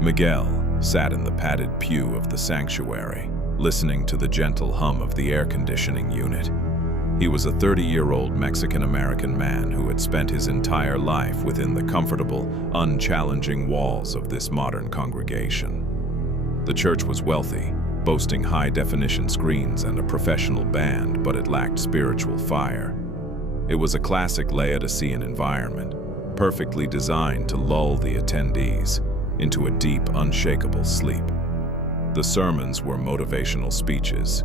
Miguel sat in the padded pew of the sanctuary, listening to the gentle hum of the air conditioning unit. He was a 30-year-old Mexican-American man who had spent his entire life within the comfortable, unchallenging walls of this modern congregation. The church was wealthy, boasting high-definition screens and a professional band, but it lacked spiritual fire. It was a classic Laodicean environment, perfectly designed to lull the attendees into a deep, unshakable sleep. The sermons were motivational speeches,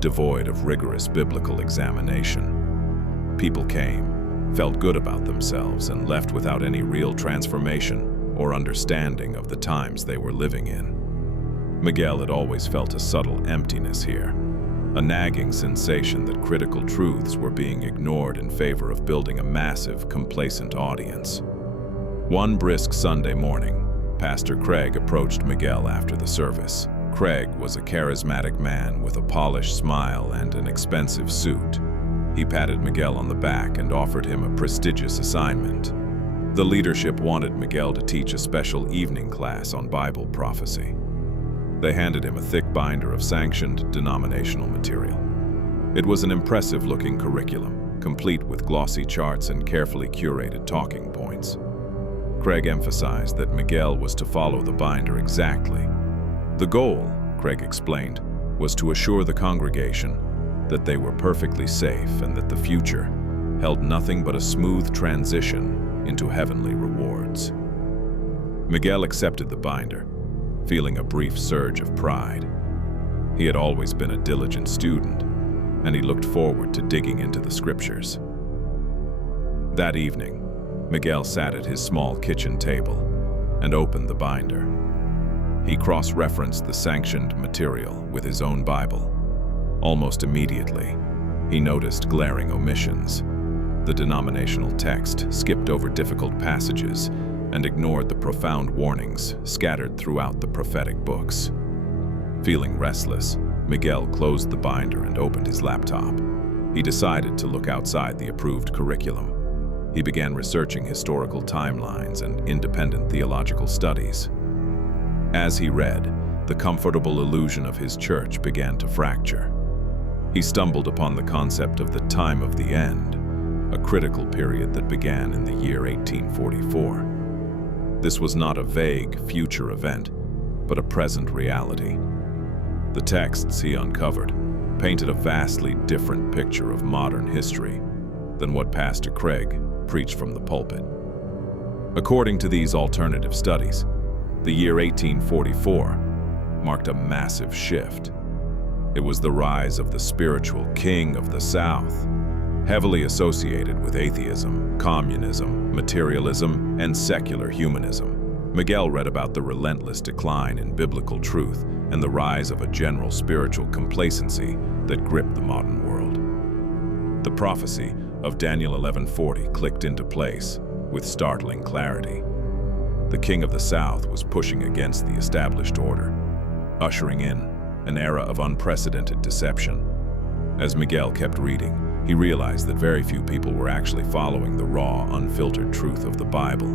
devoid of rigorous biblical examination. People came, felt good about themselves, and left without any real transformation or understanding of the times they were living in. Miguel had always felt a subtle emptiness here, a nagging sensation that critical truths were being ignored in favor of building a massive, complacent audience. One brisk Sunday morning, Pastor Craig approached Miguel after the service. Craig was a charismatic man with a polished smile and an expensive suit. He patted Miguel on the back and offered him a prestigious assignment. The leadership wanted Miguel to teach a special evening class on Bible prophecy. They handed him a thick binder of sanctioned denominational material. It was an impressive-looking curriculum, complete with glossy charts and carefully curated talking points. Craig emphasized that Miguel was to follow the binder exactly. The goal, Craig explained, was to assure the congregation that they were perfectly safe and that the future held nothing but a smooth transition into heavenly rewards. Miguel accepted the binder, feeling a brief surge of pride. He had always been a diligent student, and he looked forward to digging into the scriptures. That evening, Miguel sat at his small kitchen table and opened the binder. He cross-referenced the sanctioned material with his own Bible. Almost immediately, he noticed glaring omissions. The denominational text skipped over difficult passages and ignored the profound warnings scattered throughout the prophetic books. Feeling restless, Miguel closed the binder and opened his laptop. He decided to look outside the approved curriculum. He began researching historical timelines and independent theological studies. As he read, the comfortable illusion of his church began to fracture. He stumbled upon the concept of the time of the end, a critical period that began in the year 1844. This was not a vague future event, but a present reality. The texts he uncovered painted a vastly different picture of modern history than what Pastor Craig preached from the pulpit. According to these alternative studies, the year 1844 marked a massive shift. It was the rise of the spiritual king of the South, heavily associated with atheism, communism, materialism, and secular humanism. Miguel read about the relentless decline in biblical truth and the rise of a general spiritual complacency that gripped the modern world. The prophecy of Daniel 11:40 clicked into place with startling clarity. The king of the South was pushing against the established order, ushering in an era of unprecedented deception. As Miguel kept reading, he realized that very few people were actually following the raw, unfiltered truth of the Bible.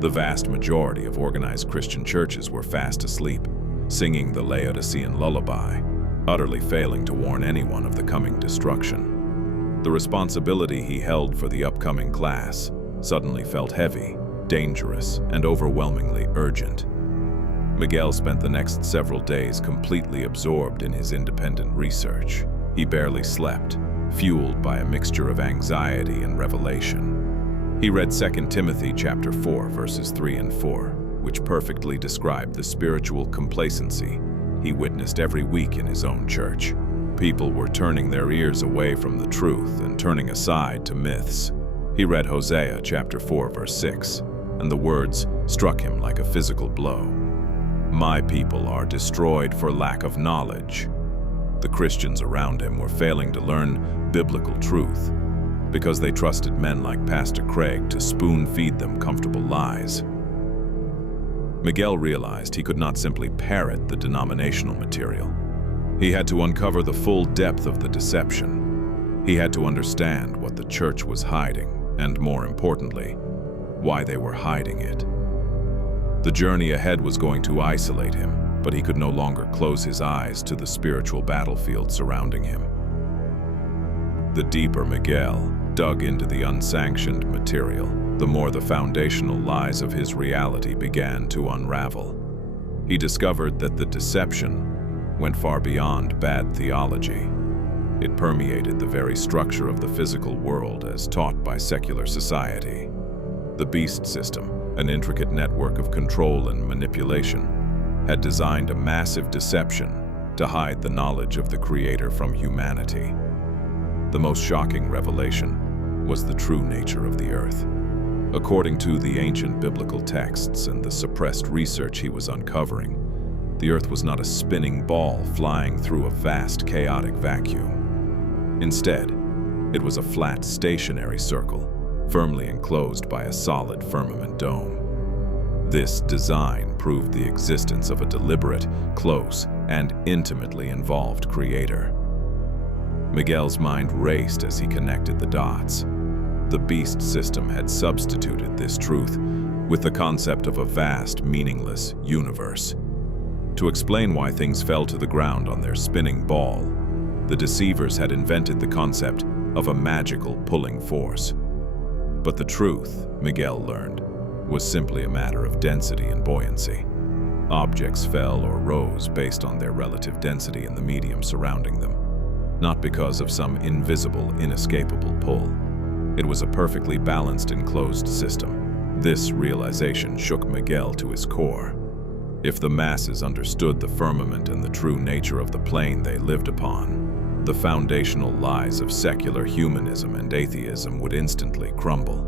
The vast majority of organized Christian churches were fast asleep, singing the Laodicean lullaby, utterly failing to warn anyone of the coming destruction. The responsibility he held for the upcoming class suddenly felt heavy, dangerous, and overwhelmingly urgent. Miguel spent the next several days completely absorbed in his independent research. He barely slept, fueled by a mixture of anxiety and revelation. He read 2 Timothy chapter 4, verses 3 and 4, which perfectly described the spiritual complacency he witnessed every week in his own church. People were turning their ears away from the truth and turning aside to myths. He read Hosea chapter 4, verse 6, and the words struck him like a physical blow. "My people are destroyed for lack of knowledge." The Christians around him were failing to learn biblical truth because they trusted men like Pastor Craig to spoon-feed them comfortable lies. Miguel realized he could not simply parrot the denominational material. He had to uncover the full depth of the deception. He had to understand what the church was hiding, and more importantly, why they were hiding it. The journey ahead was going to isolate him, but he could no longer close his eyes to the spiritual battlefield surrounding him. The deeper Miguel dug into the unsanctioned material, the more the foundational lies of his reality began to unravel. He discovered that the deception went far beyond bad theology. It permeated the very structure of the physical world as taught by secular society. The beast system, an intricate network of control and manipulation, had designed a massive deception to hide the knowledge of the Creator from humanity. The most shocking revelation was the true nature of the earth. According to the ancient biblical texts and the suppressed research he was uncovering, the earth was not a spinning ball flying through a vast, chaotic vacuum. Instead, it was a flat, stationary circle, firmly enclosed by a solid firmament dome. This design proved the existence of a deliberate, close, and intimately involved Creator. Miguel's mind raced as he connected the dots. The beast system had substituted this truth with the concept of a vast, meaningless universe. To explain why things fell to the ground on their spinning ball, the deceivers had invented the concept of a magical pulling force. But the truth, Miguel learned, was simply a matter of density and buoyancy. Objects fell or rose based on their relative density in the medium surrounding them, not because of some invisible, inescapable pull. It was a perfectly balanced, enclosed system. This realization shook Miguel to his core. If the masses understood the firmament and the true nature of the plane they lived upon, the foundational lies of secular humanism and atheism would instantly crumble.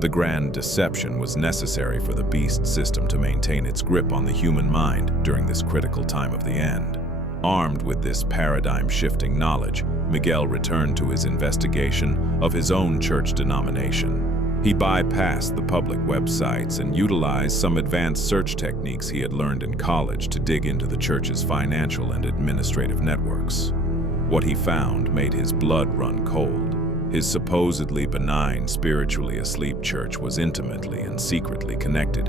The grand deception was necessary for the beast system to maintain its grip on the human mind during this critical time of the end. Armed with this paradigm-shifting knowledge, Miguel returned to his investigation of his own church denomination. He bypassed the public websites and utilized some advanced search techniques he had learned in college to dig into the church's financial and administrative networks. What he found made his blood run cold. His supposedly benign, spiritually asleep church was intimately and secretly connected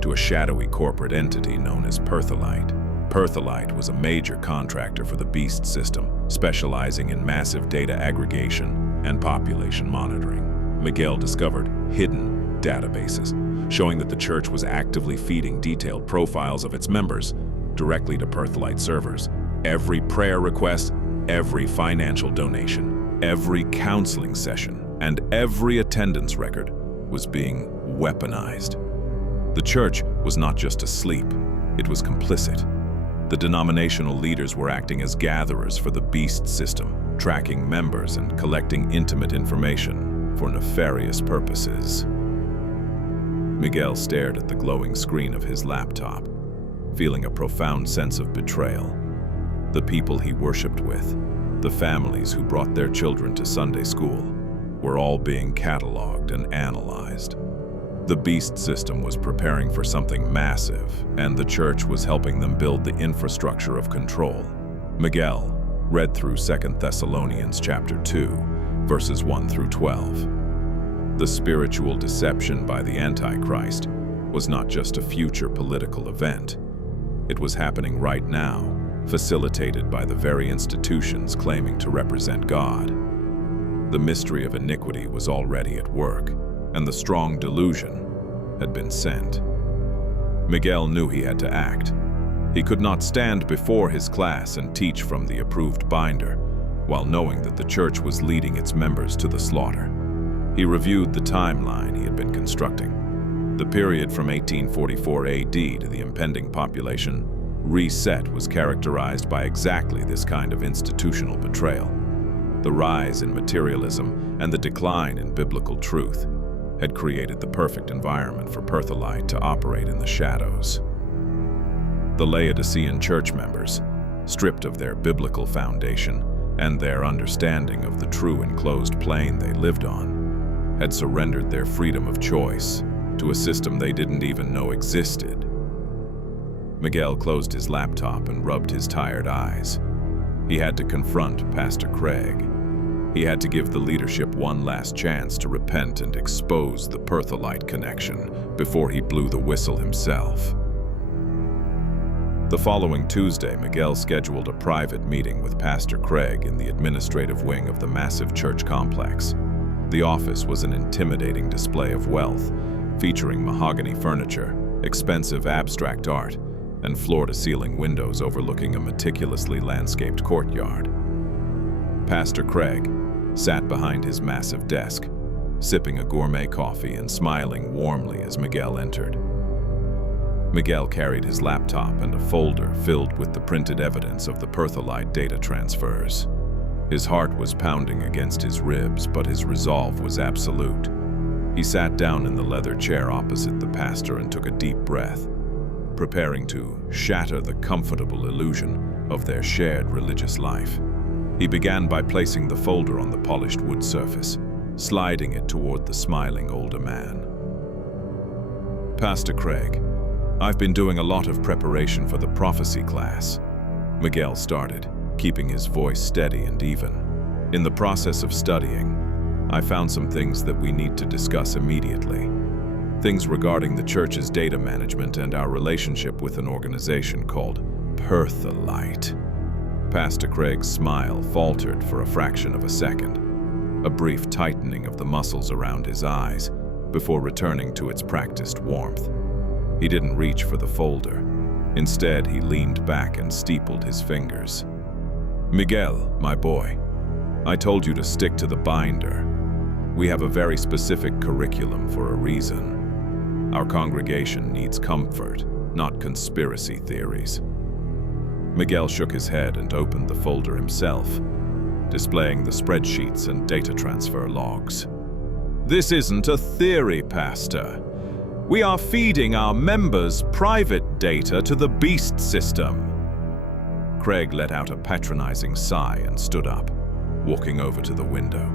to a shadowy corporate entity known as Perthelite. Perthelite was a major contractor for the beast system, specializing in massive data aggregation and population monitoring. Miguel discovered hidden databases, showing that the church was actively feeding detailed profiles of its members directly to Perthelite servers. Every prayer request, every financial donation, every counseling session, and every attendance record was being weaponized. The church was not just asleep, it was complicit. The denominational leaders were acting as gatherers for the beast system, tracking members and collecting intimate information for nefarious purposes. Miguel stared at the glowing screen of his laptop, feeling a profound sense of betrayal. The people he worshipped with, the families who brought their children to Sunday school, were all being cataloged and analyzed. The beast system was preparing for something massive, and the church was helping them build the infrastructure of control. Miguel read through 2 Thessalonians chapter 2, verses 1 through 12. The spiritual deception by the Antichrist was not just a future political event. It was happening right now, facilitated by the very institutions claiming to represent God. The mystery of iniquity was already at work, and the strong delusion had been sent. Miguel knew he had to act. He could not stand before his class and teach from the approved binder, while knowing that the church was leading its members to the slaughter. He reviewed the timeline he had been constructing. The period from 1844 AD to the impending population reset was characterized by exactly this kind of institutional betrayal. The rise in materialism and the decline in biblical truth had created the perfect environment for Perthelite to operate in the shadows. The Laodicean church members, stripped of their biblical foundation and their understanding of the true enclosed plane they lived on, had surrendered their freedom of choice to a system they didn't even know existed. Miguel closed his laptop and rubbed his tired eyes. He had to confront Pastor Craig. He had to give the leadership one last chance to repent and expose the Perthelite connection before he blew the whistle himself. The following Tuesday, Miguel scheduled a private meeting with Pastor Craig in the administrative wing of the massive church complex. The office was an intimidating display of wealth, featuring mahogany furniture, expensive abstract art, and floor-to-ceiling windows overlooking a meticulously landscaped courtyard. Pastor Craig sat behind his massive desk, sipping a gourmet coffee and smiling warmly as Miguel entered. Miguel carried his laptop and a folder filled with the printed evidence of the Perthelite data transfers. His heart was pounding against his ribs, but his resolve was absolute. He sat down in the leather chair opposite the pastor and took a deep breath, preparing to shatter the comfortable illusion of their shared religious life. He began by placing the folder on the polished wood surface, sliding it toward the smiling older man. "Pastor Craig, I've been doing a lot of preparation for the prophecy class," Miguel started, keeping his voice steady and even. "In the process of studying, I found some things that we need to discuss immediately. Things regarding the church's data management and our relationship with an organization called Perthelite." Pastor Craig's smile faltered for a fraction of a second, a brief tightening of the muscles around his eyes before returning to its practiced warmth. He didn't reach for the folder. Instead, he leaned back and steepled his fingers. "Miguel, my boy, I told you to stick to the binder. We have a very specific curriculum for a reason. Our congregation needs comfort, not conspiracy theories." Miguel shook his head and opened the folder himself, displaying the spreadsheets and data transfer logs. "This isn't a theory, Pastor. We are feeding our members' private data to the beast system." Craig let out a patronizing sigh and stood up, walking over to the window.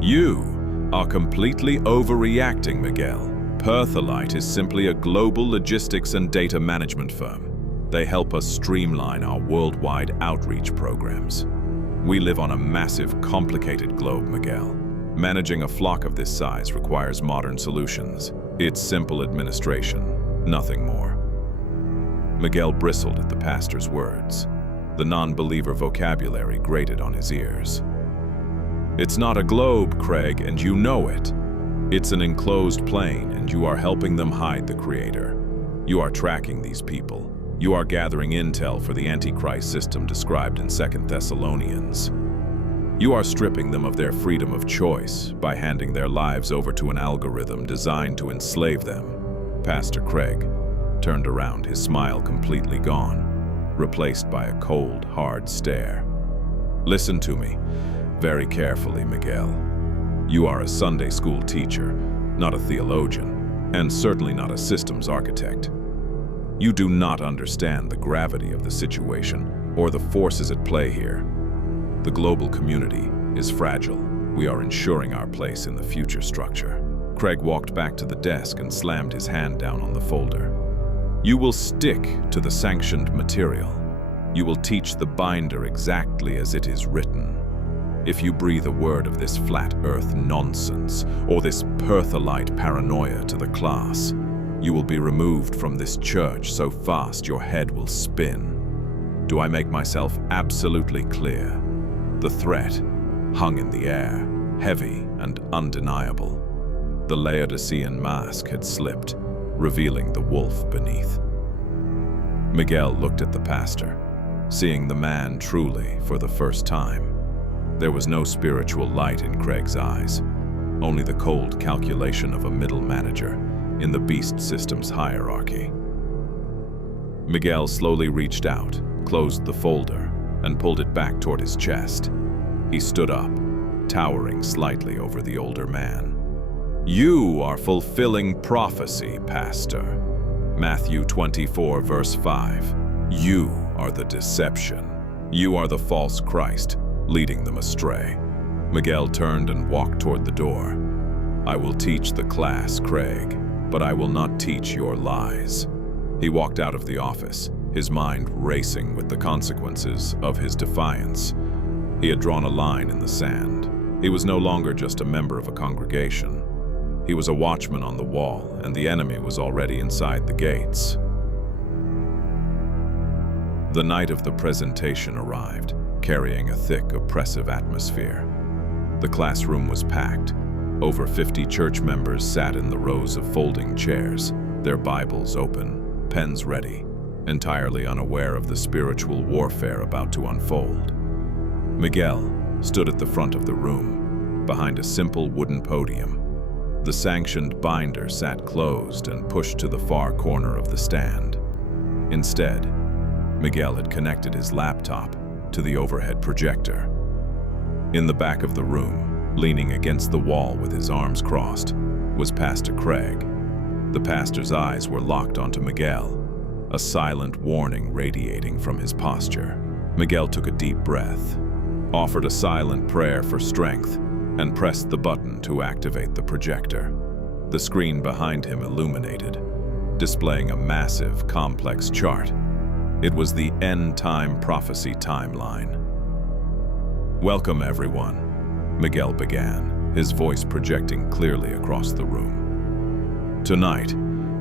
"You are completely overreacting, Miguel. Perthelite is simply a global logistics and data management firm. They help us streamline our worldwide outreach programs. We live on a massive, complicated globe, Miguel. Managing a flock of this size requires modern solutions. It's simple administration, nothing more." Miguel bristled at the pastor's words. The non-believer vocabulary grated on his ears. "It's not a globe, Craig, and you know it. It's an enclosed plane, and you are helping them hide the Creator. You are tracking these people. You are gathering intel for the Antichrist system described in 2 Thessalonians. You are stripping them of their freedom of choice by handing their lives over to an algorithm designed to enslave them." Pastor Craig turned around, his smile completely gone, replaced by a cold, hard stare. "Listen to me very carefully, Miguel. You are a Sunday school teacher, not a theologian, and certainly not a systems architect. You do not understand the gravity of the situation or the forces at play here. The global community is fragile. We are ensuring our place in the future structure." Craig walked back to the desk and slammed his hand down on the folder. "You will stick to the sanctioned material. You will teach the binder exactly as it is written. If you breathe a word of this flat earth nonsense or this Perthelite paranoia to the class, you will be removed from this church so fast your head will spin. Do I make myself absolutely clear? The threat hung in the air, heavy and undeniable. The Laodicean mask had slipped, revealing the wolf beneath." Miguel looked at the pastor, seeing the man truly for the first time. There was no spiritual light in Craig's eyes, only the cold calculation of a middle manager in the beast system's hierarchy. Miguel slowly reached out, closed the folder, and pulled it back toward his chest. He stood up, towering slightly over the older man. "You are fulfilling prophecy, Pastor. Matthew 24, verse 5. You are the deception. You are the false Christ, leading them astray." Miguel turned and walked toward the door. "I will teach the class, Craig, but I will not teach your lies." He walked out of the office, his mind racing with the consequences of his defiance. He had drawn a line in the sand. He was no longer just a member of a congregation. He was a watchman on the wall, and the enemy was already inside the gates. The night of the presentation arrived, carrying a thick, oppressive atmosphere. The classroom was packed. Over 50 church members sat in the rows of folding chairs, their Bibles open, pens ready, entirely unaware of the spiritual warfare about to unfold. Miguel stood at the front of the room, behind a simple wooden podium. The sanctioned binder sat closed and pushed to the far corner of the stand. Instead, Miguel had connected his laptop to the overhead projector. In the back of the room, leaning against the wall with his arms crossed, was Pastor Craig. The pastor's eyes were locked onto Miguel, a silent warning radiating from his posture. Miguel took a deep breath, offered a silent prayer for strength, and pressed the button to activate the projector. The screen behind him illuminated, displaying a massive, complex chart. It was the Endtime prophecy timeline. "Welcome, everyone," Miguel began, his voice projecting clearly across the room. "Tonight,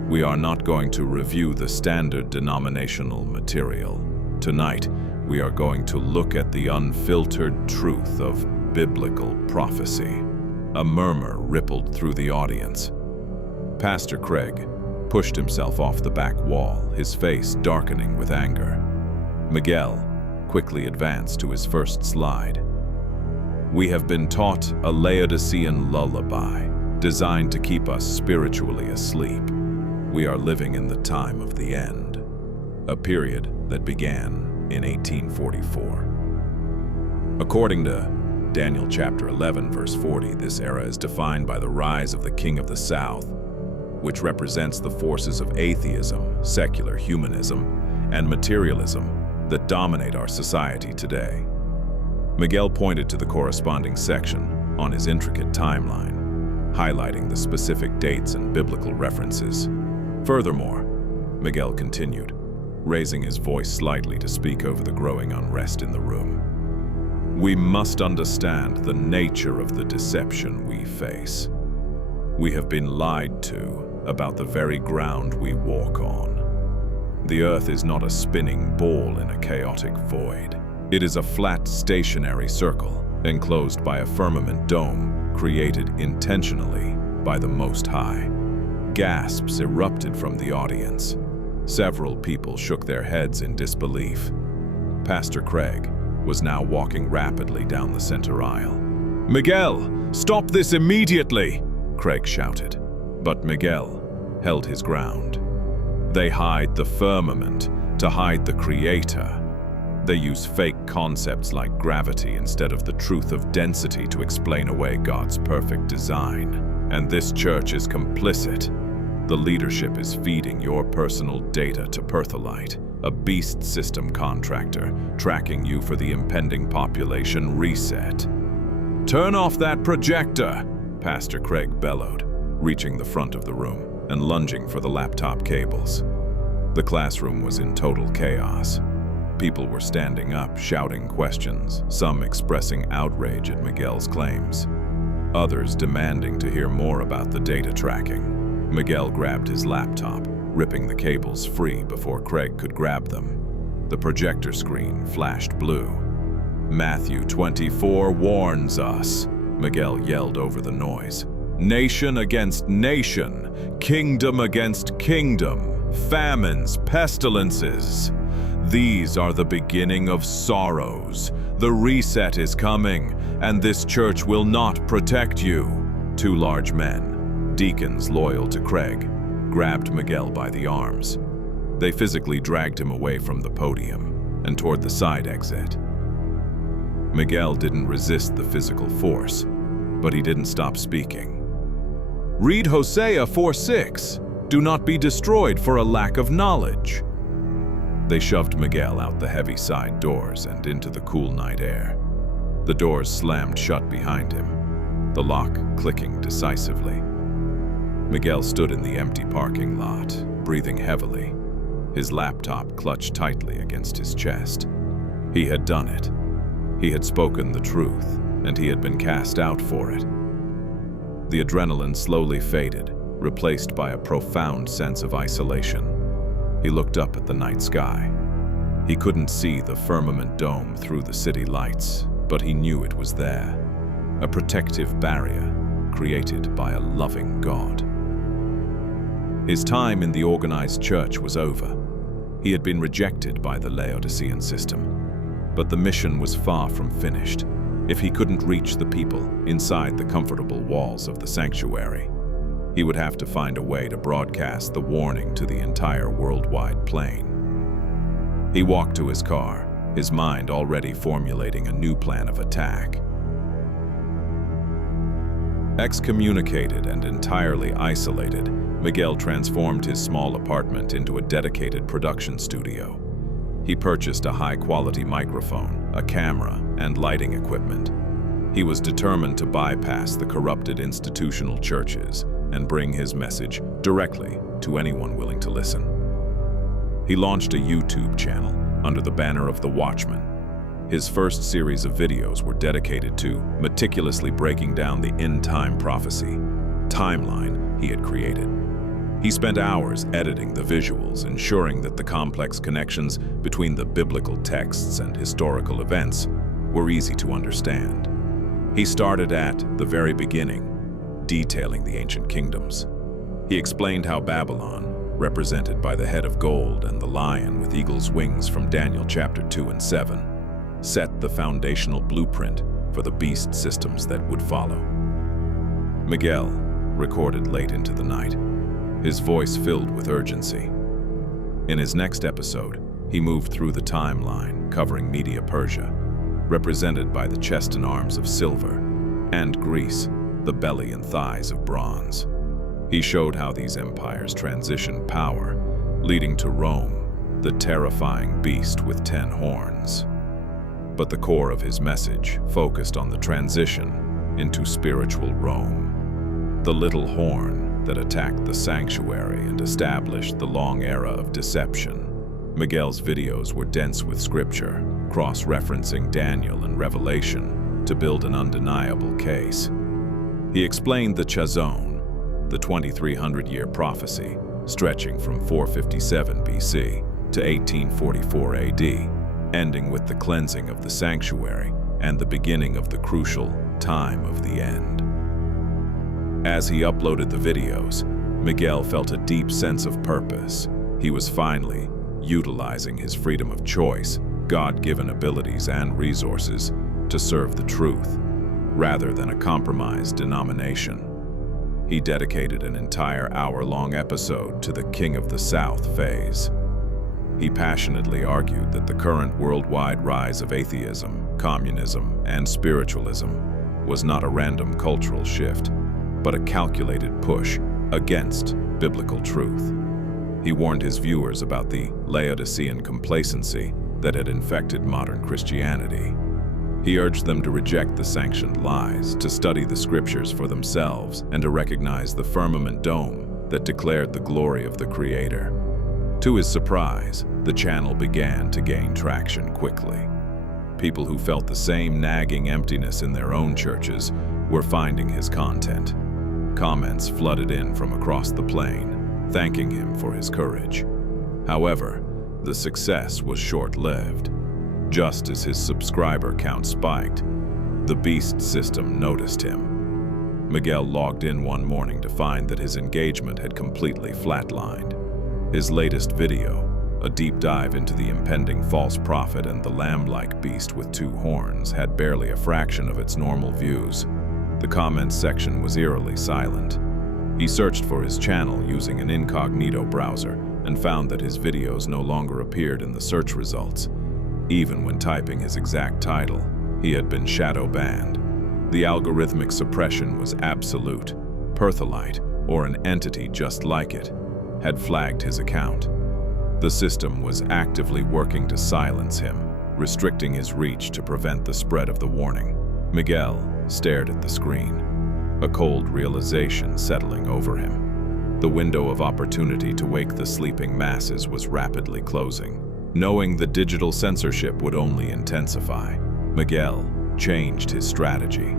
we are not going to review the standard denominational material. Tonight, we are going to look at the unfiltered truth of biblical prophecy." A murmur rippled through the audience. Pastor Craig pushed himself off the back wall, his face darkening with anger. Miguel quickly advanced to his first slide. "We have been taught a Laodicean lullaby, designed to keep us spiritually asleep. We are living in the time of the end, a period that began in 1844. According to Daniel chapter 11, verse 40, this era is defined by the rise of the King of the South, which represents the forces of atheism, secular humanism, and materialism that dominate our society today." Miguel pointed to the corresponding section on his intricate timeline, highlighting the specific dates and biblical references. Furthermore, Miguel continued, raising his voice slightly to speak over the growing unrest in the room. "We must understand the nature of the deception we face. We have been lied to about the very ground we walk on. The earth is not a spinning ball in a chaotic void. It is a flat, stationary circle, enclosed by a firmament dome created intentionally by the Most High." Gasps erupted from the audience. Several people shook their heads in disbelief. Pastor Craig was now walking rapidly down the center aisle. "Miguel, stop this immediately!" Craig shouted. But Miguel held his ground. "They hide the firmament to hide the Creator. They use fake concepts like gravity instead of the truth of density to explain away God's perfect design. And this church is complicit. The leadership is feeding your personal data to Perthelite, a beast system contractor, tracking you for the impending population reset." "Turn off that projector!" Pastor Craig bellowed, reaching the front of the room and lunging for the laptop cables. The classroom was in total chaos. People were standing up, shouting questions, some expressing outrage at Miguel's claims, others demanding to hear more about the data tracking. Miguel grabbed his laptop, ripping the cables free before Craig could grab them. The projector screen flashed blue. "Matthew 24 warns us," Miguel yelled over the noise. "Nation against nation, kingdom against kingdom, famines, pestilences. These are the beginning of sorrows. The reset is coming, and this church will not protect you." Two large men, deacons loyal to Craig, grabbed Miguel by the arms. They physically dragged him away from the podium and toward the side exit. Miguel didn't resist the physical force, but he didn't stop speaking. "Read Hosea 4:6. Do not be destroyed for a lack of knowledge." They shoved Miguel out the heavy side doors and into the cool night air. The doors slammed shut behind him, the lock clicking decisively. Miguel stood in the empty parking lot, breathing heavily, his laptop clutched tightly against his chest. He had done it. He had spoken the truth, and he had been cast out for it. The adrenaline slowly faded, replaced by a profound sense of isolation. He looked up at the night sky. He couldn't see the firmament dome through the city lights, but he knew it was there, a protective barrier created by a loving God. His time in the organized church was over. He had been rejected by the Laodicean system, but the mission was far from finished. If he couldn't reach the people inside the comfortable walls of the sanctuary, he would have to find a way to broadcast the warning to the entire worldwide plain. He walked to his car, his mind already formulating a new plan of attack. Excommunicated and entirely isolated, Miguel transformed his small apartment into a dedicated production studio. He purchased a high-quality microphone, a camera, and lighting equipment. He was determined to bypass the corrupted institutional churches and bring his message directly to anyone willing to listen. He launched a YouTube channel under the banner of the WATCHMEN. His first series of videos were dedicated to meticulously breaking down the Endtime prophecy timeline he had created. He spent hours editing the visuals, ensuring that the complex connections between the biblical texts and historical events were easy to understand. He started at the very beginning, detailing the ancient kingdoms. He explained how Babylon, represented by the head of gold and the lion with eagle's wings from Daniel chapter 2 and 7, set the foundational blueprint for the beast systems that would follow. Miguel recorded late into the night, his voice filled with urgency. In his next episode, he moved through the timeline covering Media Persia, represented by the chest and arms of silver, and Greece, the belly and thighs of bronze. He showed how these empires transitioned power, leading to Rome, the terrifying beast with 10 horns. But the core of his message focused on the transition into spiritual Rome, the little horn that attacked the sanctuary and established the long era of deception. Miguel's videos were dense with scripture, cross-referencing Daniel and Revelation to build an undeniable case. He explained the Chazon, the 2300-year prophecy, stretching from 457 BC to 1844 AD, ending with the cleansing of the sanctuary and the beginning of the crucial time of the end. As he uploaded the videos, Miguel felt a deep sense of purpose. He was finally utilizing his freedom of choice, God-given abilities and resources to serve the truth, rather than a compromised denomination. He dedicated an entire hour-long episode to the King of the South phase. He passionately argued that the current worldwide rise of atheism, communism, and spiritualism was not a random cultural shift, but a calculated push against biblical truth. He warned his viewers about the Laodicean complacency that had infected modern Christianity. He urged them to reject the sanctioned lies, to study the scriptures for themselves, and to recognize the firmament dome that declared the glory of the Creator. To his surprise, the channel began to gain traction quickly. People who felt the same nagging emptiness in their own churches were finding his content. Comments flooded in from across the plain, thanking him for his courage. However, the success was short-lived. Just as his subscriber count spiked, the beast system noticed him. Miguel logged in one morning to find that his engagement had completely flatlined. His latest video, a deep dive into the impending false prophet and the lamb-like beast with 2 horns, had barely a fraction of its normal views. The comments section was eerily silent. He searched for his channel using an incognito browser and found that his videos no longer appeared in the search results. Even when typing his exact title, he had been shadow banned. The algorithmic suppression was absolute. Perthelite, or an entity just like it, had flagged his account. The system was actively working to silence him, restricting his reach to prevent the spread of the warning. Miguel stared at the screen, a cold realization settling over him. The window of opportunity to wake the sleeping masses was rapidly closing. Knowing the digital censorship would only intensify, Miguel changed his strategy.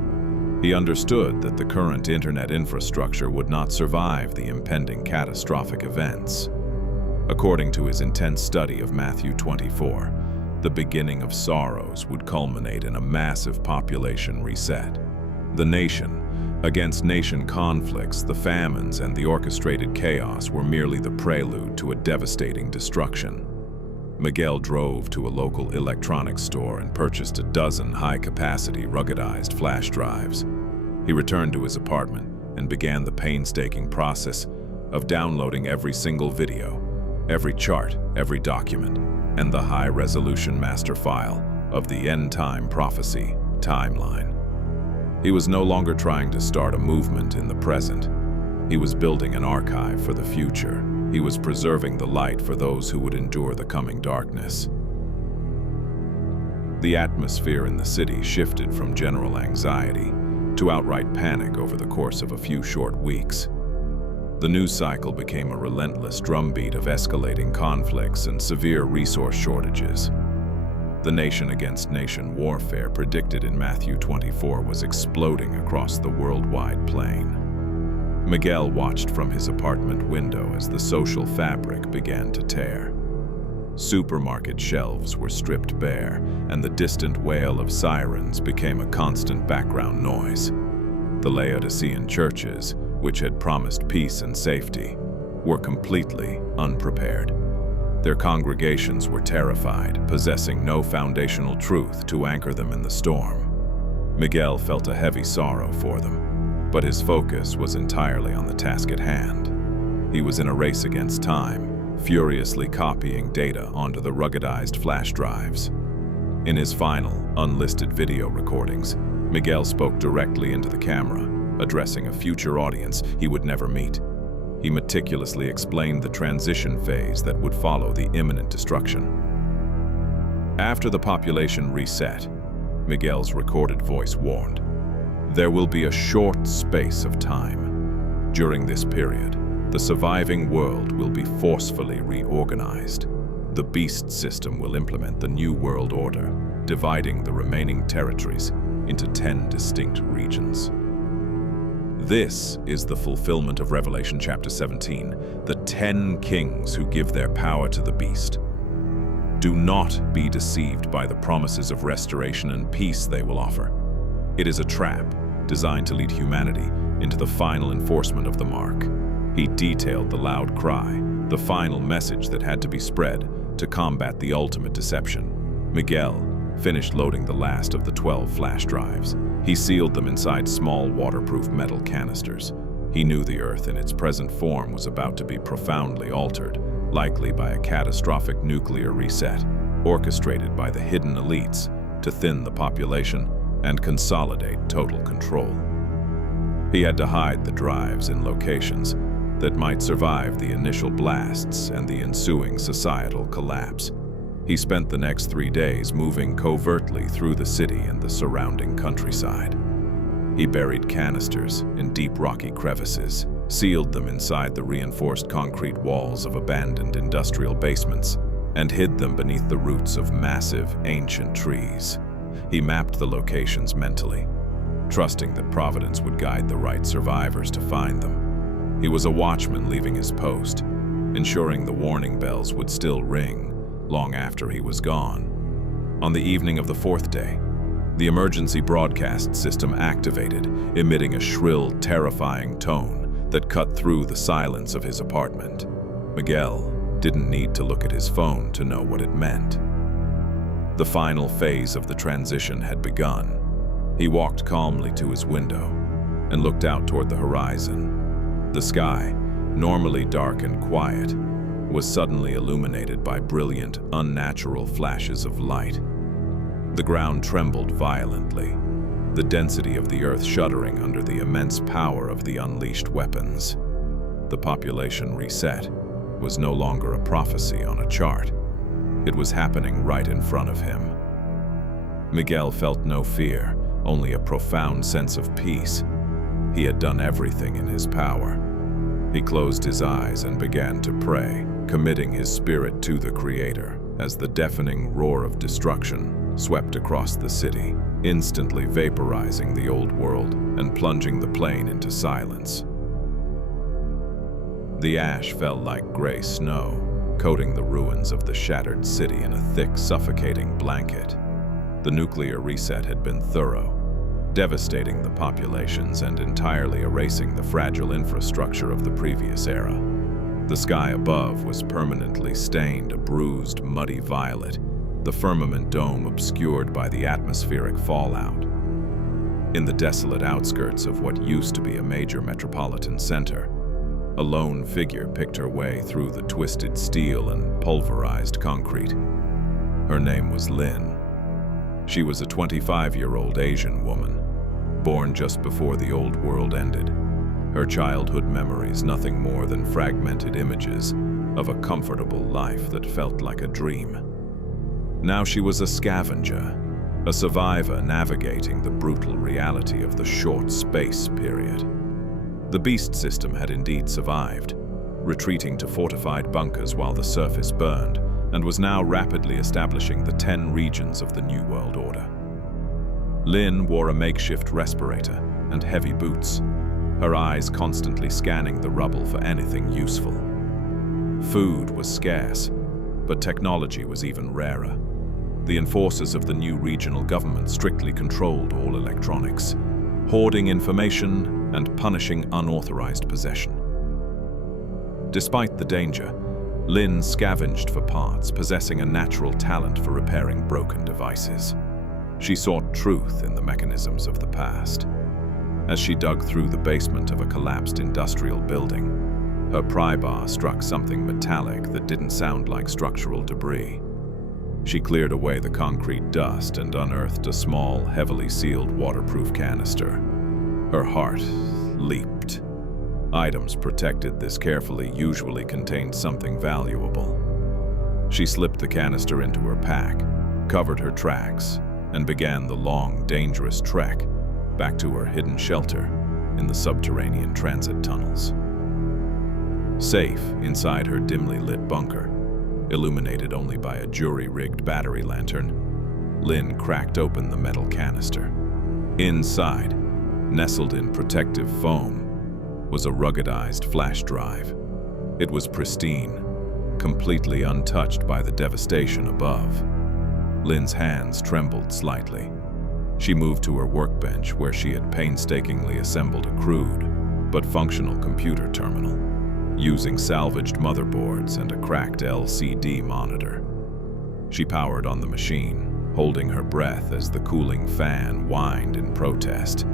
He understood that the current internet infrastructure would not survive the impending catastrophic events. According to his intense study of Matthew 24, the beginning of sorrows would culminate in a massive population reset. The nation against nation conflicts, the famines, and the orchestrated chaos were merely the prelude to a devastating destruction. Miguel drove to a local electronics store and purchased a dozen high-capacity, ruggedized flash drives. He returned to his apartment and began the painstaking process of downloading every single video, every chart, every document, and the high-resolution master file of the Endtime prophecy timeline. He was no longer trying to start a movement in the present. He was building an archive for the future. He was preserving the light for those who would endure the coming darkness. The atmosphere in the city shifted from general anxiety to outright panic over the course of a few short weeks. The news cycle became a relentless drumbeat of escalating conflicts and severe resource shortages. The nation-against-nation warfare predicted in Matthew 24 was exploding across the worldwide plain. Miguel watched from his apartment window as the social fabric began to tear. Supermarket shelves were stripped bare, and the distant wail of sirens became a constant background noise. The Laodicean churches, which had promised peace and safety, were completely unprepared. Their congregations were terrified, possessing no foundational truth to anchor them in the storm. Miguel felt a heavy sorrow for them, but his focus was entirely on the task at hand. He was in a race against time, furiously copying data onto the ruggedized flash drives. In his final, unlisted video recordings, Miguel spoke directly into the camera, addressing a future audience he would never meet. He meticulously explained the transition phase that would follow the imminent destruction. After the population reset, Miguel's recorded voice warned, "There will be a short space of time. During this period, the surviving world will be forcefully reorganized. The beast system will implement the new world order, dividing the remaining territories into 10 distinct regions." This is the fulfillment of Revelation chapter 17, the 10 kings who give their power to the beast. Do not be deceived by the promises of restoration and peace they will offer. It is a trap designed to lead humanity into the final enforcement of the mark. He detailed the loud cry, the final message that had to be spread to combat the ultimate deception. Miguel finished loading the last of the 12 flash drives. He sealed them inside small waterproof metal canisters. He knew the Earth in its present form was about to be profoundly altered, likely by a catastrophic nuclear reset, orchestrated by the hidden elites to thin the population and consolidate total control. He had to hide the drives in locations that might survive the initial blasts and the ensuing societal collapse. He spent the next 3 days moving covertly through the city and the surrounding countryside. He buried canisters in deep rocky crevices, sealed them inside the reinforced concrete walls of abandoned industrial basements, and hid them beneath the roots of massive, ancient trees. He mapped the locations mentally, trusting that Providence would guide the right survivors to find them. He was a watchman leaving his post, ensuring the warning bells would still ring long after he was gone. On the evening of the 4th day, the emergency broadcast system activated, emitting a shrill, terrifying tone that cut through the silence of his apartment. Miguel didn't need to look at his phone to know what it meant. The final phase of the transition had begun. He walked calmly to his window and looked out toward the horizon. The sky, normally dark and quiet, was suddenly illuminated by brilliant, unnatural flashes of light. The ground trembled violently, the density of the earth shuddering under the immense power of the unleashed weapons. The population reset was no longer a prophecy on a chart. It was happening right in front of him. Miguel felt no fear, only a profound sense of peace. He had done everything in his power. He closed his eyes and began to pray, committing his spirit to the Creator as the deafening roar of destruction swept across the city, instantly vaporizing the old world and plunging the plane into silence. The ash fell like gray snow, coating the ruins of the shattered city in a thick, suffocating blanket. The nuclear reset had been thorough, devastating the populations and entirely erasing the fragile infrastructure of the previous era. The sky above was permanently stained a bruised, muddy violet, the firmament dome obscured by the atmospheric fallout. In the desolate outskirts of what used to be a major metropolitan center, a lone figure picked her way through the twisted steel and pulverized concrete. Her name was Lynn. She was a 25-year-old Asian woman, born just before the old world ended. Her childhood memories nothing more than fragmented images of a comfortable life that felt like a dream. Now she was a scavenger, a survivor navigating the brutal reality of the short space period. The beast system had indeed survived, retreating to fortified bunkers while the surface burned, and was now rapidly establishing the 10 regions of the New World Order. Lynn wore a makeshift respirator and heavy boots, her eyes constantly scanning the rubble for anything useful. Food was scarce, but technology was even rarer. The enforcers of the new regional government strictly controlled all electronics, hoarding information and punishing unauthorized possession. Despite the danger, Lynn scavenged for parts, possessing a natural talent for repairing broken devices. She sought truth in the mechanisms of the past. As she dug through the basement of a collapsed industrial building, her pry bar struck something metallic that didn't sound like structural debris. She cleared away the concrete dust and unearthed a small, heavily sealed waterproof canister. Her heart leaped. Items protected this carefully usually contained something valuable. She slipped the canister into her pack, covered her tracks, and began the long, dangerous trek back to her hidden shelter in the subterranean transit tunnels. Safe inside her dimly lit bunker, illuminated only by a jury-rigged battery lantern, Lynn cracked open the metal canister. Inside, nestled in protective foam, was a ruggedized flash drive. It was pristine, completely untouched by the devastation above. Lynn's hands trembled slightly. She moved to her workbench where she had painstakingly assembled a crude but functional computer terminal, using salvaged motherboards and a cracked LCD monitor. She powered on the machine, holding her breath as the cooling fan whined in protest.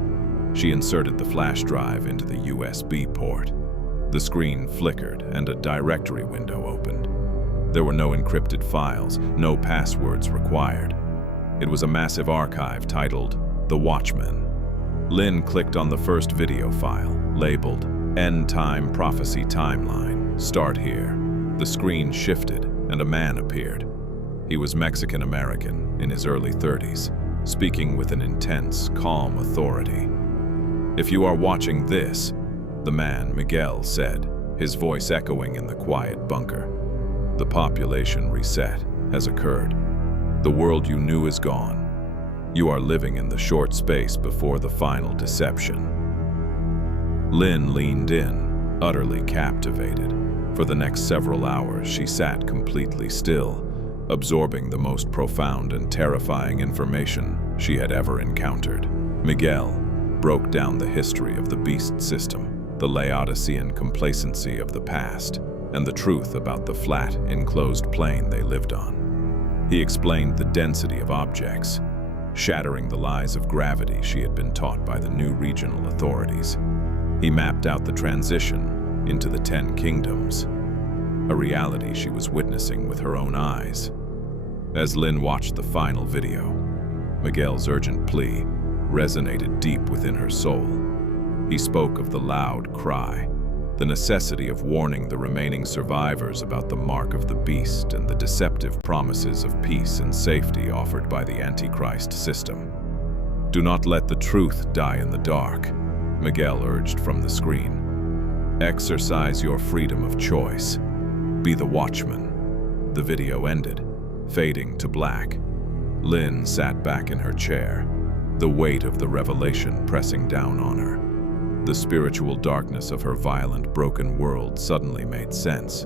She inserted the flash drive into the USB port. The screen flickered and a directory window opened. There were no encrypted files, no passwords required. It was a massive archive titled The WATCHMEN. Lynn clicked on the first video file, labeled Endtime Prophecy Timeline. Start here. The screen shifted and a man appeared. He was Mexican-American, in his early 30s, speaking with an intense, calm authority. "If you are watching this," the man, Miguel, said, his voice echoing in the quiet bunker, "the population reset has occurred. The world you knew is gone. You are living in the short space before the final deception." Lynn leaned in, utterly captivated. For the next several hours, she sat completely still, absorbing the most profound and terrifying information she had ever encountered. Miguel broke down the history of the beast system, the Laodicean complacency of the past, and the truth about the flat, enclosed plane they lived on. He explained the density of objects, shattering the lies of gravity she had been taught by the new regional authorities. He mapped out the transition into the 10 kingdoms, a reality she was witnessing with her own eyes. As Lynn watched the final video, Miguel's urgent plea resonated deep within her soul. He spoke of the loud cry, the necessity of warning the remaining survivors about the mark of the beast and the deceptive promises of peace and safety offered by the Antichrist system. "Do not let the truth die in the dark," Miguel urged from the screen. "Exercise your freedom of choice. Be the watchman." The video ended, fading to black. Lynn sat back in her chair, the weight of the revelation pressing down on her. The spiritual darkness of her violent, broken world suddenly made sense.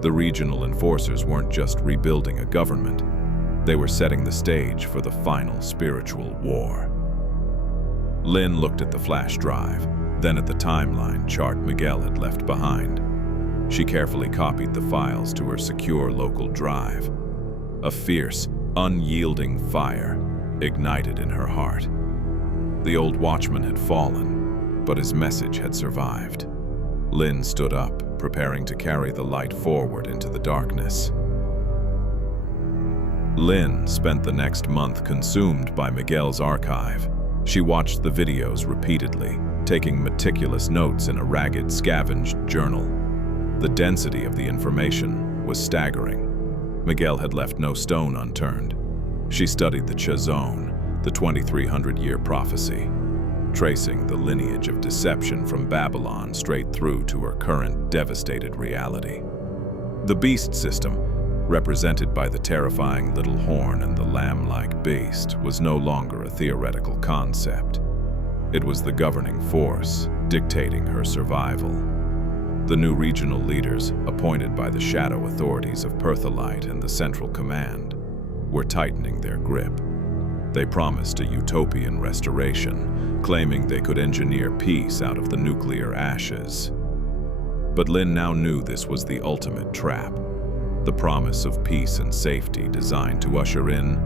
The regional enforcers weren't just rebuilding a government. They were setting the stage for the final spiritual war. Lynn looked at the flash drive, then at the timeline chart Miguel had left behind. She carefully copied the files to her secure local drive. A fierce, unyielding fire ignited in her heart. The old watchman had fallen, but his message had survived. Lynn stood up, preparing to carry the light forward into the darkness. Lynn spent the next month consumed by Miguel's archive. She watched the videos repeatedly, taking meticulous notes in a ragged, scavenged journal. The density of the information was staggering. Miguel had left no stone unturned. She studied the Chazon, the 2300-year prophecy, tracing the lineage of deception from Babylon straight through to her current devastated reality. The beast system, represented by the terrifying little horn and the lamb-like beast, was no longer a theoretical concept. It was the governing force, dictating her survival. The new regional leaders, appointed by the shadow authorities of Perthelite and the Central Command, were tightening their grip. They promised a utopian restoration, claiming they could engineer peace out of the nuclear ashes. But Lynn now knew this was the ultimate trap, the promise of peace and safety designed to usher in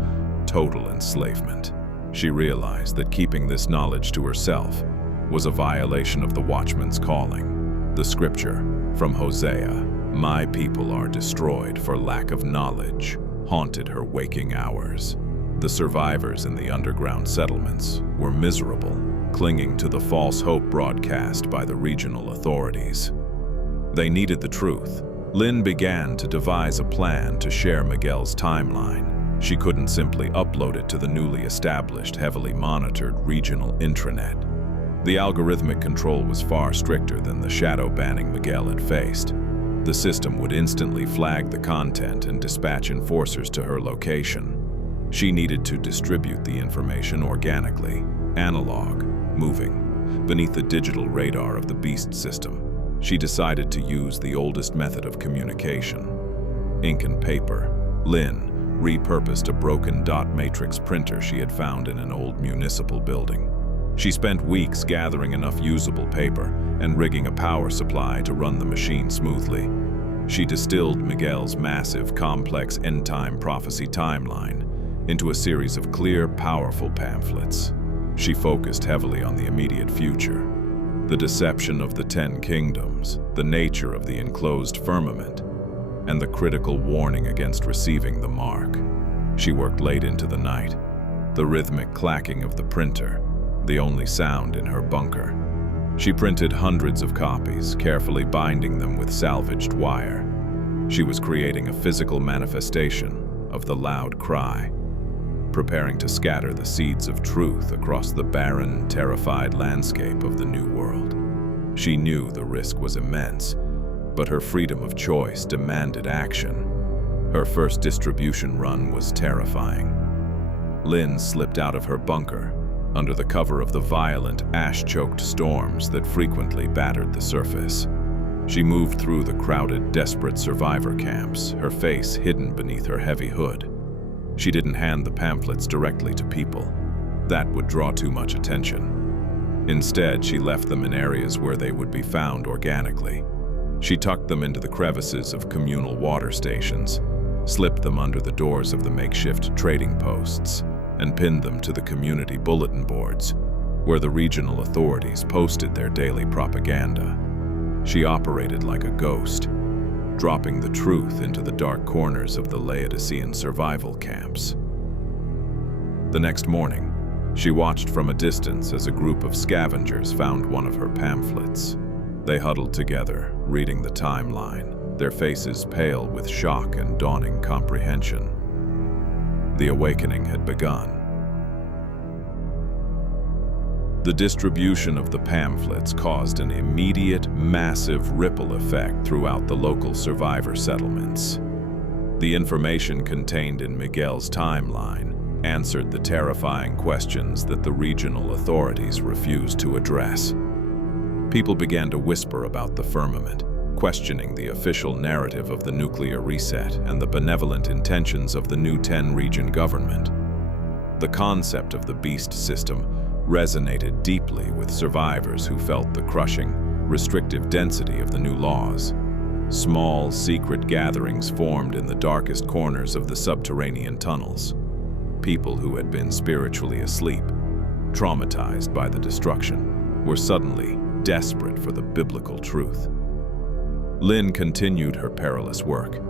total enslavement. She realized that keeping this knowledge to herself was a violation of the Watchmen's calling. The scripture from Hosea, "My people are destroyed for lack of knowledge," haunted her waking hours. The survivors in the underground settlements were miserable, clinging to the false hope broadcast by the regional authorities. They needed the truth. Lynn began to devise a plan to share Miguel's timeline. She couldn't simply upload it to the newly established, heavily monitored regional intranet. The algorithmic control was far stricter than the shadow banning Miguel had faced. The system would instantly flag the content and dispatch enforcers to her location. She needed to distribute the information organically, analog, moving, beneath the digital radar of the beast system. She decided to use the oldest method of communication, ink and paper. Lynn repurposed a broken dot matrix printer she had found in an old municipal building. She spent weeks gathering enough usable paper and rigging a power supply to run the machine smoothly. She distilled Miguel's massive, complex Endtime prophecy timeline into a series of clear, powerful pamphlets. She focused heavily on the immediate future, the deception of the 10 kingdoms, the nature of the enclosed firmament, and the critical warning against receiving the mark. She worked late into the night, the rhythmic clacking of the printer, the only sound in her bunker. She printed hundreds of copies, carefully binding them with salvaged wire. She was creating a physical manifestation of the loud cry, preparing to scatter the seeds of truth across the barren, terrified landscape of the New World. She knew the risk was immense, but her freedom of choice demanded action. Her first distribution run was terrifying. Lynn slipped out of her bunker, under the cover of the violent, ash-choked storms that frequently battered the surface. She moved through the crowded, desperate survivor camps, her face hidden beneath her heavy hood. She didn't hand the pamphlets directly to people. That would draw too much attention. Instead, she left them in areas where they would be found organically. She tucked them into the crevices of communal water stations, slipped them under the doors of the makeshift trading posts, and pinned them to the community bulletin boards, where the regional authorities posted their daily propaganda. She operated like a ghost, dropping the truth into the dark corners of the Laodicean survival camps. The next morning, she watched from a distance as a group of scavengers found one of her pamphlets. They huddled together, reading the timeline, their faces pale with shock and dawning comprehension. The awakening had begun. The distribution of the pamphlets caused an immediate, massive ripple effect throughout the local survivor settlements. The information contained in Miguel's timeline answered the terrifying questions that the regional authorities refused to address. People began to whisper about the firmament, questioning the official narrative of the nuclear reset and the benevolent intentions of the new 10-region government. The concept of the beast system resonated deeply with survivors who felt the crushing, restrictive density of the new laws. Small, secret gatherings formed in the darkest corners of the subterranean tunnels. People who had been spiritually asleep, traumatized by the destruction, were suddenly desperate for the biblical truth. Lynn continued her perilous work,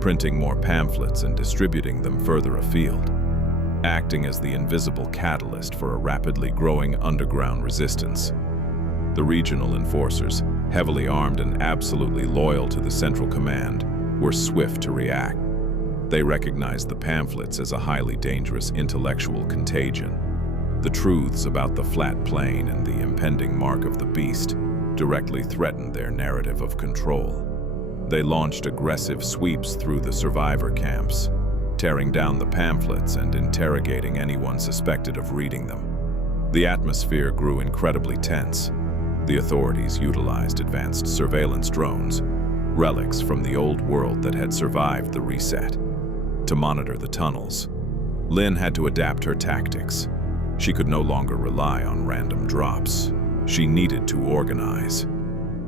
printing more pamphlets and distributing them further afield, acting as the invisible catalyst for a rapidly growing underground resistance. The regional enforcers, heavily armed and absolutely loyal to the central command, were swift to react. They recognized the pamphlets as a highly dangerous intellectual contagion. The truths about the flat plane and the impending mark of the beast directly threatened their narrative of control. They launched aggressive sweeps through the survivor camps, tearing down the pamphlets and interrogating anyone suspected of reading them. The atmosphere grew incredibly tense. The authorities utilized advanced surveillance drones, relics from the old world that had survived the reset, to monitor the tunnels. Lynn had to adapt her tactics. She could no longer rely on random drops. She needed to organize.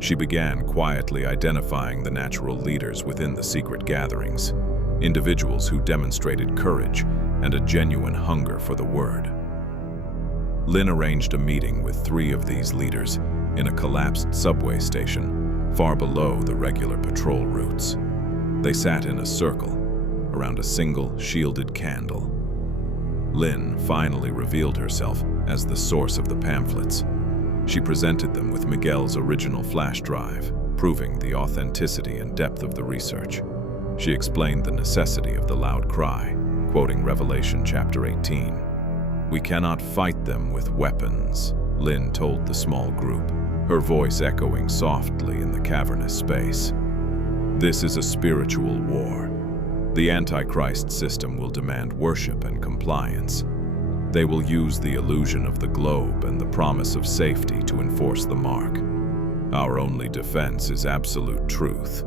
She began quietly identifying the natural leaders within the secret gatherings, individuals who demonstrated courage and a genuine hunger for the word. Lynn arranged a meeting with 3 of these leaders in a collapsed subway station far below the regular patrol routes. They sat in a circle around a single shielded candle. Lynn finally revealed herself as the source of the pamphlets. She presented them with Miguel's original flash drive, proving the authenticity and depth of the research. She explained the necessity of the loud cry, quoting Revelation chapter 18. "We cannot fight them with weapons," Lynn told the small group, her voice echoing softly in the cavernous space. "This is a spiritual war. The Antichrist system will demand worship and compliance. They will use the illusion of the globe and the promise of safety to enforce the mark. Our only defense is absolute truth.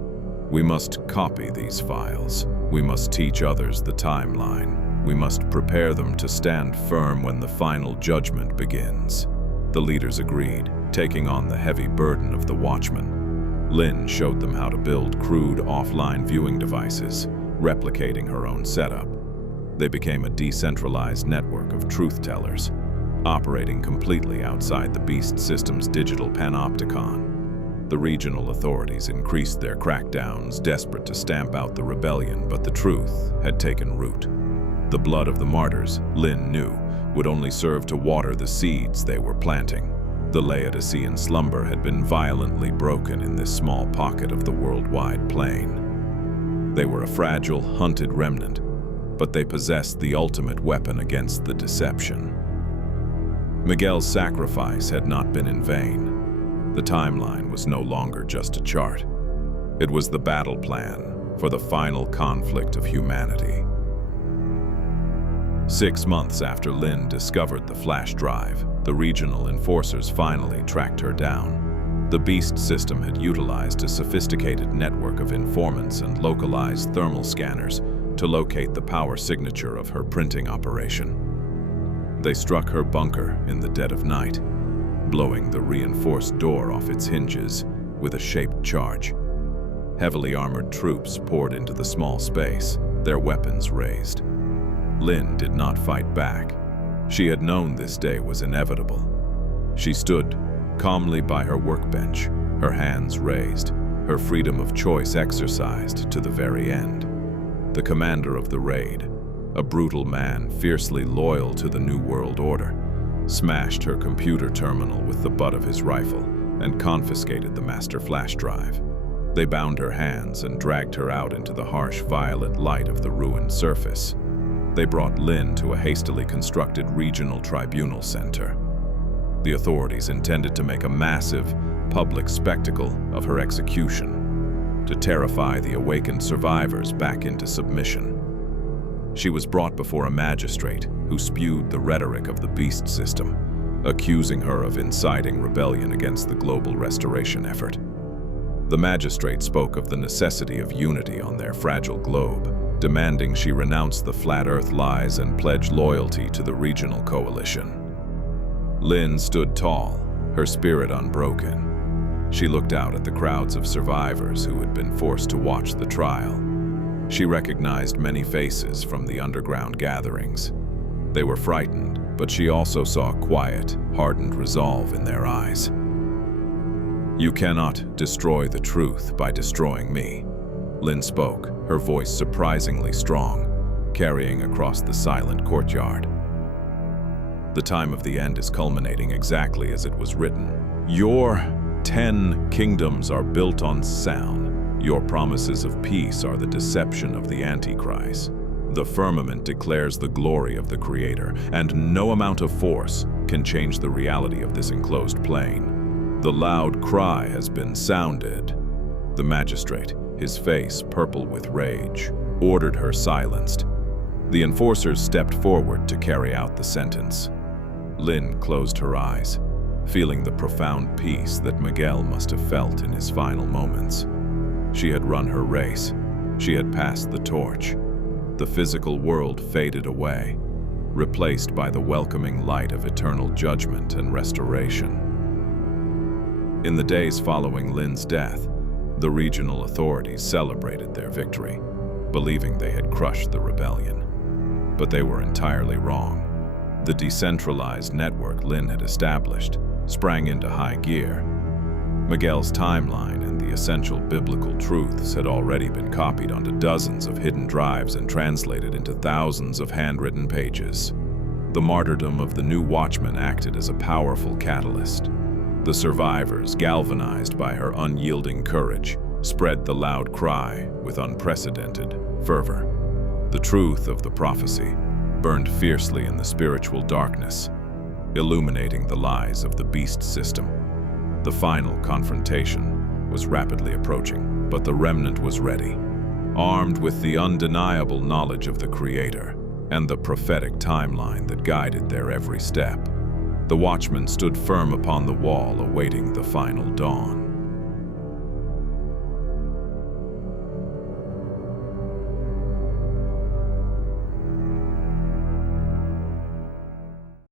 We must copy these files. We must teach others the timeline. We must prepare them to stand firm when the final judgment begins." The leaders agreed, taking on the heavy burden of the Watchmen. Lynn showed them how to build crude offline viewing devices, replicating her own setup. They became a decentralized network of truth-tellers, operating completely outside the beast system's digital panopticon. The regional authorities increased their crackdowns, desperate to stamp out the rebellion, but the truth had taken root. The blood of the martyrs, Lynn knew, would only serve to water the seeds they were planting. The Laodicean slumber had been violently broken in this small pocket of the worldwide plain. They were a fragile, hunted remnant, but they possessed the ultimate weapon against the deception. Miguel's sacrifice had not been in vain. The timeline was no longer just a chart. It was the battle plan for the final conflict of humanity. 6 months after Lynn discovered the flash drive, the regional enforcers finally tracked her down. The beast system had utilized a sophisticated network of informants and localized thermal scanners to locate the power signature of her printing operation. They struck her bunker in the dead of night, blowing the reinforced door off its hinges with a shaped charge. Heavily armored troops poured into the small space, their weapons raised. Lynn did not fight back. She had known this day was inevitable. She stood calmly by her workbench, her hands raised, her freedom of choice exercised to the very end. The commander of the raid, a brutal man fiercely loyal to the New World Order, smashed her computer terminal with the butt of his rifle and confiscated the master flash drive. They bound her hands and dragged her out into the harsh violet light of the ruined surface. They brought Lynn to a hastily constructed regional tribunal center. The authorities intended to make a massive, public spectacle of her execution, to terrify the awakened survivors back into submission. She was brought before a magistrate who spewed the rhetoric of the beast system, accusing her of inciting rebellion against the global restoration effort. The magistrate spoke of the necessity of unity on their fragile globe, demanding she renounce the flat earth lies and pledge loyalty to the regional coalition. Lynn stood tall, her spirit unbroken. She looked out at the crowds of survivors who had been forced to watch the trial. She recognized many faces from the underground gatherings. They were frightened, but she also saw quiet, hardened resolve in their eyes. "You cannot destroy the truth by destroying me," Lynn spoke, her voice surprisingly strong, carrying across the silent courtyard. "The time of the end is culminating exactly as it was written. Your 10 kingdoms are built on sound. Your promises of peace are the deception of the Antichrist. The firmament declares the glory of the Creator, and no amount of force can change the reality of this enclosed plane. The loud cry has been sounded." The magistrate, his face purple with rage, ordered her silenced. The enforcers stepped forward to carry out the sentence. Lynn closed her eyes, feeling the profound peace that Miguel must have felt in his final moments. She had run her race. She had passed the torch. The physical world faded away, replaced by the welcoming light of eternal judgment and restoration. In the days following Lynn's death, the regional authorities celebrated their victory, believing they had crushed the rebellion. But they were entirely wrong. The decentralized network Lynn had established sprang into high gear. Miguel's timeline and the essential biblical truths had already been copied onto dozens of hidden drives and translated into thousands of handwritten pages. The martyrdom of the new Watchmen acted as a powerful catalyst. The survivors, galvanized by her unyielding courage, spread the loud cry with unprecedented fervor. The truth of the prophecy burned fiercely in the spiritual darkness, illuminating the lies of the beast system. The final confrontation was rapidly approaching, but the remnant was ready, armed with the undeniable knowledge of the Creator and the prophetic timeline that guided their every step. The watchmen stood firm upon the wall, awaiting the final dawn.